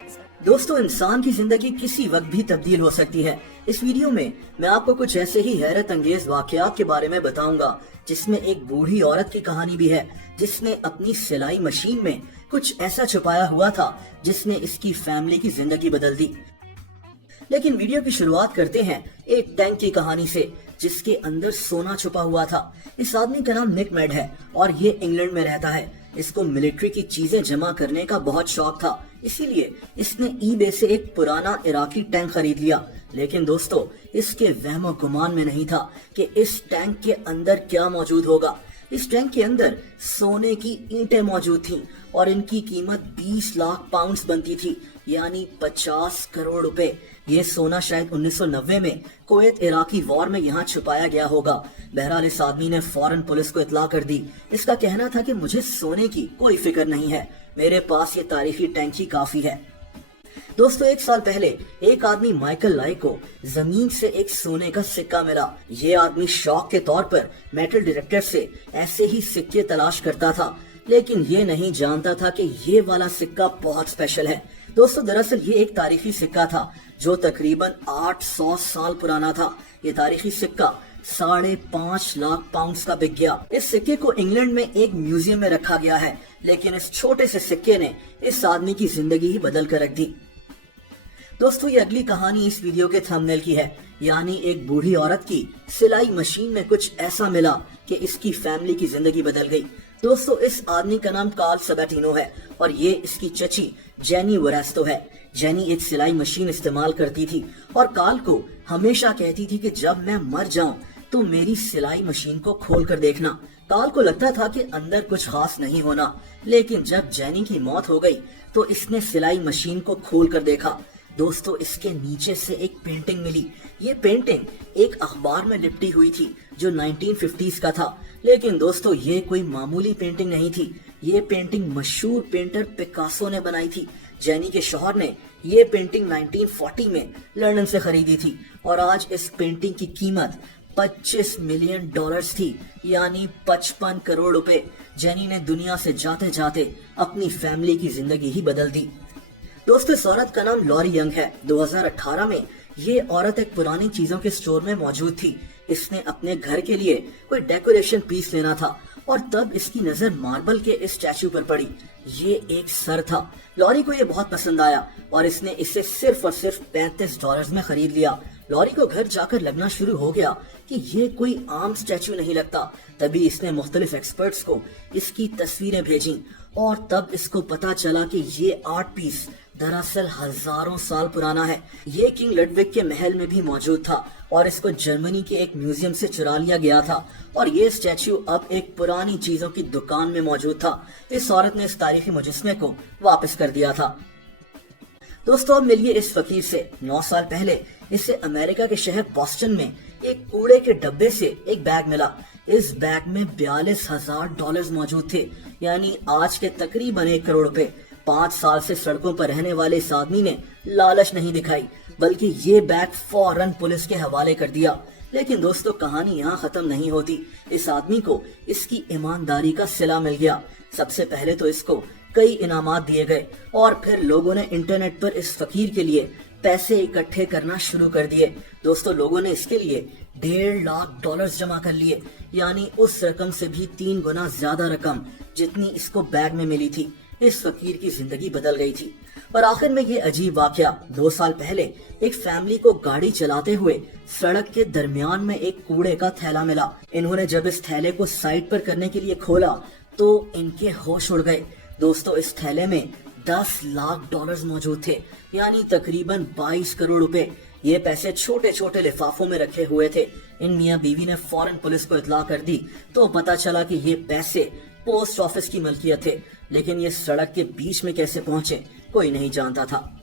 दोस्तों, इंसान की जिंदगी किसी वक्त भी तब्दील हो सकती है। इस वीडियो में मैं आपको कुछ ऐसे ही हैरत अंगेज वाकयात के बारे में बताऊंगा जिसमें एक बूढ़ी औरत की कहानी भी है जिसने अपनी सिलाई मशीन में कुछ ऐसा छुपाया हुआ था जिसने इसकी फैमिली की जिंदगी बदल दी। लेकिन वीडियो की शुरुआत करते हैं एक टैंक की कहानी से जिसके अंदर सोना छुपा हुआ था। इस आदमी का नाम निक मैड है और ये इंग्लैंड में रहता है। इसको मिलिट्री की चीजें जमा करने का बहुत शौक था, इसीलिए इसने ईबे से एक पुराना इराकी टैंक खरीद लिया। लेकिन दोस्तों, इसके वहमो गुमान में नहीं था कि इस टैंक के अंदर क्या मौजूद होगा। इस टैंक के अंदर सोने की ईंटें मौजूद थीं और इनकी कीमत 20 लाख पाउंड्स बनती थी, यानी 50 करोड़ रुपए। ये सोना शायद 1990 में कुवैत इराकी वॉर में यहाँ छुपाया गया होगा। बहरहाल इस आदमी ने फौरन पुलिस को इत्तला कर दी। इसका कहना था कि मुझे सोने की कोई फिक्र नहीं है, मेरे पास ये तारीखी टैंक ही काफी है। दोस्तों, 1 साल पहले एक आदमी माइकल लाई को जमीन से एक सोने का सिक्का मिला। ये आदमी शौक के तौर पर मेटल डिटेक्टर से ऐसे ही सिक्के तलाश करता था, लेकिन ये नहीं जानता था कि ये वाला सिक्का बहुत स्पेशल है। दोस्तों, दरअसल ये एक तारीखी सिक्का था जो तकरीबन 800 साल पुराना था। ये तारीखी सिक्का 5.5 लाख पाउंड्स का बिक गया। इस सिक्के को इंग्लैंड में एक म्यूजियम में रखा गया है, लेकिन इस छोटे से सिक्के ने इस आदमी की जिंदगी ही बदल कर रख दी। दोस्तों, ये अगली कहानी इस वीडियो के थंबनेल की है, यानी एक बूढ़ी औरत की सिलाई मशीन में कुछ ऐसा मिला कि इसकी फैमिली की जिंदगी बदल गई। दोस्तों, इस आदमी का नाम कार्ल सबाटिनो है और ये इसकी चची जेनी वरास्तो है। जेनी एक सिलाई मशीन इस्तेमाल करती थी और कार्ल को हमेशा कहती थी कि जब मैं मर जाऊं तो मेरी सिलाई मशीन को खोल कर देखना। कार्ल को लगता था कि अंदर कुछ खास नहीं होना, लेकिन जब जेनी की मौत हो गई तो इसने सिलाई मशीन को खोल कर देखा। दोस्तों, इसके नीचे से एक पेंटिंग मिली। ये पेंटिंग एक अखबार में लिपटी हुई थी जो 1950s का था। लेकिन दोस्तों, ये कोई मामूली पेंटिंग नहीं थी। ये पेंटिंग मशहूर पेंटर पिकासो ने बनाई थी। जेनी के शौहर ने ये पेंटिंग 1940 में लंदन से खरीदी थी और आज इस पेंटिंग की कीमत $25 मिलियन थी, यानी 55 करोड़ रुपए। जेनी ने दुनिया से जाते जाते अपनी फैमिली की जिंदगी ही बदल दी। दोस्तों, इस औरत का नाम लॉरी यंग है। 2018 में ये औरत एक पुरानी चीजों के स्टोर में मौजूद थी। इसने अपने घर के लिए कोई डेकोरेशन पीस लेना था और तब इसकी नजर मार्बल के इस स्टैचू पर पड़ी। ये एक सर था। लॉरी को ये बहुत पसंद आया और इसने इसे सिर्फ और सिर्फ $35 में खरीद लिया। लॉरी को घर जाकर लगना शुरू हो गया कि ये कोई आम स्टैचू नहीं लगता। तभी इसने मुख्तलिफ एक्सपर्ट्स को इसकी तस्वीरें भेजी और तब इसको पता चला कि ये आर्ट पीस दरअसल हजारों साल पुराना है। ये किंग लडविग के महल में भी मौजूद था और इसको जर्मनी के एक म्यूजियम से चुरा लिया गया था और ये स्टैचू अब एक पुरानी चीजों की दुकान में मौजूद था। इस औरत ने इस तारीखी मुजस्मे को वापस कर दिया था। दोस्तों, अब मिलिए इस फकीर से। 9 साल पहले इसे अमेरिका के शहर बॉस्टन में एक कूड़े के डब्बे से एक बैग मिला। इस बैग में $42,000 मौजूद थे, यानी आज के तकरीबन 1 करोड़ रुपए। 5 साल से सड़कों पर रहने वाले इस आदमी ने लालच नहीं दिखाई, बल्कि ये बैग फौरन पुलिस के हवाले कर दिया। लेकिन दोस्तों, कहानी यहाँ खत्म नहीं होती। इस आदमी को इसकी ईमानदारी का सिला मिल गया। सबसे पहले तो इसको कई इनामात दिए गए और फिर लोगों ने इंटरनेट पर इस फकीर के लिए पैसे इकट्ठे करना शुरू कर दिए। दोस्तों, लोगों ने इसके लिए $1.5 लाख जमा कर लिए, यानी उस रकम से भी 3 गुना ज्यादा रकम जितनी इसको बैग में मिली थी। इस फकीर की जिंदगी बदल गई थी। और आखिर में ये अजीब वाकया 2 साल पहले एक फैमिली को गाड़ी चलाते हुए सड़क के दरमियान में एक कूड़े का थैला मिला। इन्होंने जब इस थैले को साइड पर करने के लिए खोला तो इनके होश उड़ गए। दोस्तों, इस थैले में $10 लाख मौजूद थे, यानी तकरीबन 22 करोड़ रुपए। ये पैसे छोटे छोटे लिफाफों में रखे हुए थे। इन मियां बीवी ने फौरन पुलिस को इत्तला कर दी तो पता चला कि ये पैसे पोस्ट ऑफिस की मलकियत थे, लेकिन ये सड़क के बीच में कैसे पहुंचे कोई नहीं जानता था।